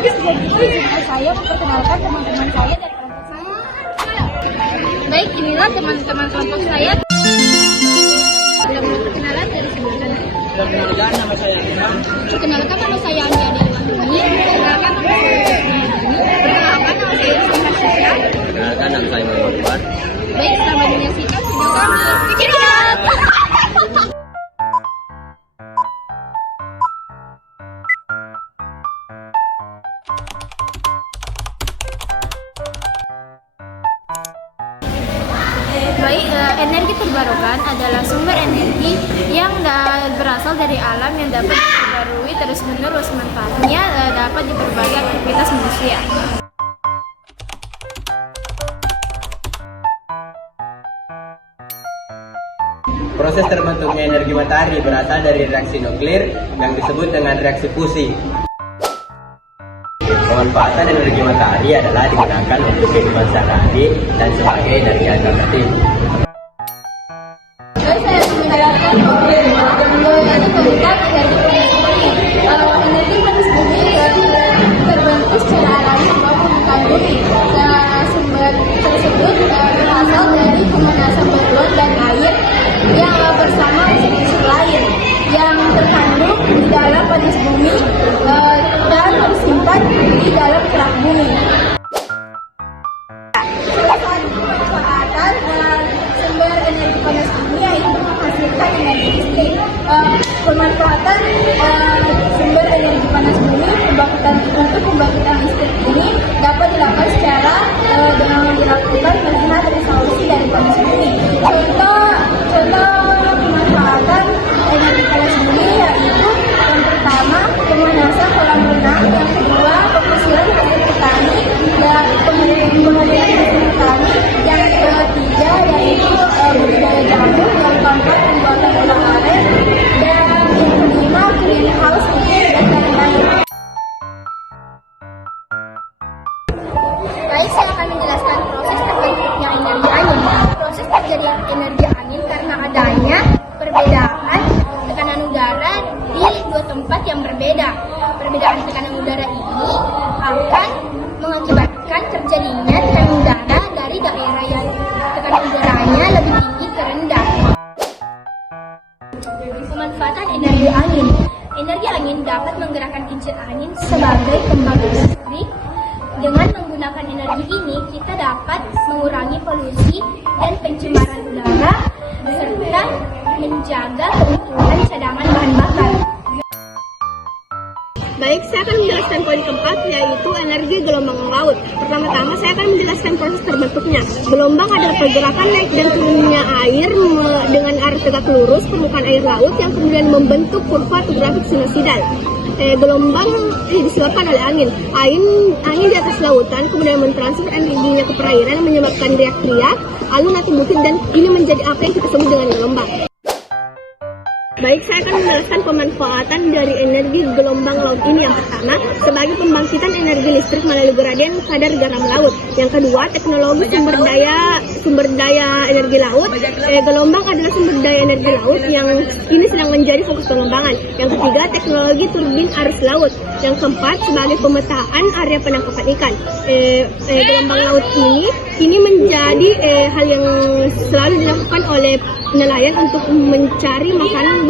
Jadi izinkan saya memperkenalkan teman-teman saya dan kelompok saya. Baik, inilah teman-teman kelompok saya. Sudah perkenalan dari sebelah. Perkenalkan, nama saya Anam. Perkenalkan, nama saya Andi Adewandini. Perkenalkan, nama saya Kusniyadini. Perkenalkan, nama saya Sina Sisya. Perkenalkan, nama saya Muhammad Fuad. Baik, selamat menyaksikan video kami. Kecil. Baik, energi terbarukan adalah sumber energi yang berasal dari alam yang dapat diperbarui terus-menerus. Manfaatnya dapat di berbagai aktivitas manusia. Proses terbentuknya energi matahari berasal dari reaksi nuklir yang disebut dengan reaksi fusi. Pemanfaatan energi matahari adalah digunakan untuk kehidupan sehari-hari dan sebagai energi alternatif. Saya menjelaskan energi panas bumi terbentuk secara alami maupun bukan bumi. Sumber tersebut berasal dari pemanasan balon dan air yang bersama unsur lain yang terkandung di dalam panas bumi dan tersimpan di dalam kerak bumi. Salah satu pemanfaatan sumber energi panas bumi yaitu menghasilkan energi listrik. Pemanfaatan sumber energi panas bumi untuk pembangkitan listrik ini dapat dilakukan secara dengan dilakukan melihat resolusi dari panas bumi. Contoh pemanfaatan energi panas bumi yaitu yang pertama pemanasan kolam renang, yang kedua penghazilan hasil petani, dan kemudian hasil petani, yang ketiga yaitu budidaya jamur, yang keempat pembuatan ulang aren, dan yang kelima greenhouse dan lain-lain. Baik, saya akan menjelaskan proses terbentuknya energi angin. Proses terjadi energi angin karena adanya perbedaan tekanan udara di dua tempat yang berbeda. Perbedaan tekanan udara ini akan mengakibatkan terjadinya tekanan udara dari daerah yang tekanan udaranya lebih tinggi ke rendah. Pemanfaatan energi angin. Energi angin dapat menggerakkan kincir angin sebagai pembangkit listrik. Dengan menggunakan energi ini, kita dapat mengurangi polusi dan pencemaran udara serta menjaga keutuhan cadangan bahan bakar. Baik, saya akan menjelaskan poin keempat, yaitu energi gelombang laut. Pertama-tama, saya akan menjelaskan proses terbentuknya. Gelombang adalah pergerakan naik dan turunnya air dengan arah tegak lurus permukaan air laut yang kemudian membentuk kurva grafik sinusoidal. Gelombang disebabkan oleh angin. Angin di atas lautan kemudian mentransfer energinya ke perairan yang menyebabkan riak-riak, alun atau bukit, dan ini menjadi apa yang kita sebut dengan gelombang. Baik, saya akan menjelaskan pemanfaatan dari energi gelombang laut ini. Yang pertama, sebagai pembangkitan energi listrik melalui gradien kadar garam laut. Yang kedua, teknologi sumber daya energi laut. Gelombang adalah sumber daya energi laut yang ini sedang menjadi fokus pengembangan. Yang ketiga, teknologi turbin arus laut. Yang keempat, sebagai pemetaan area penangkapan ikan. Gelombang laut ini menjadi hal yang selalu dilakukan oleh nelayan untuk mencari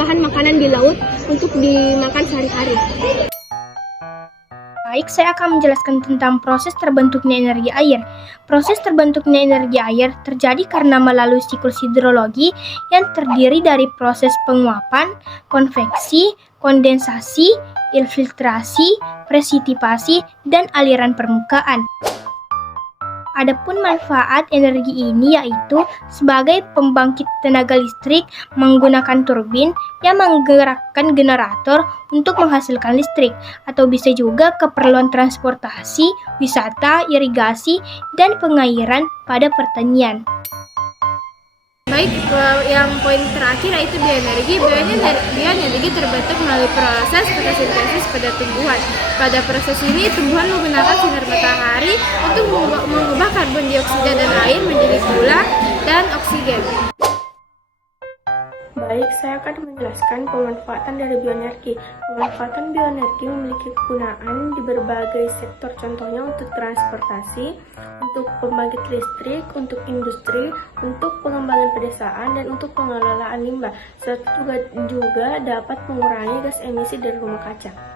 bahan makanan di laut untuk dimakan sehari-hari. Baik, saya akan menjelaskan tentang proses terbentuknya energi air. Proses terbentuknya energi air terjadi karena melalui siklus hidrologi yang terdiri dari proses penguapan, konveksi, kondensasi, infiltrasi, presipitasi, dan aliran permukaan. Adapun manfaat energi ini yaitu sebagai pembangkit tenaga listrik menggunakan turbin yang menggerakkan generator untuk menghasilkan listrik, atau bisa juga keperluan transportasi, wisata, irigasi, dan pengairan pada pertanian. Baik, yang poin terakhir yaitu bioenergi. Bioenergi terbentuk melalui proses fotosintesis pada tumbuhan. Pada proses ini, tumbuhan menggunakan sinar matahari untuk mengubah karbon dioksida dan air menjadi gula dan oksigen. Baik, Baik, saya akan menjelaskan pemanfaatan dari bioenergi. Pemanfaatan bioenergi memiliki kegunaan di berbagai sektor, contohnya untuk transportasi, untuk pembangkit listrik, untuk industri, untuk pengembangan pedesaan, dan untuk pengelolaan limbah, serta juga dapat mengurangi gas emisi dari rumah kaca.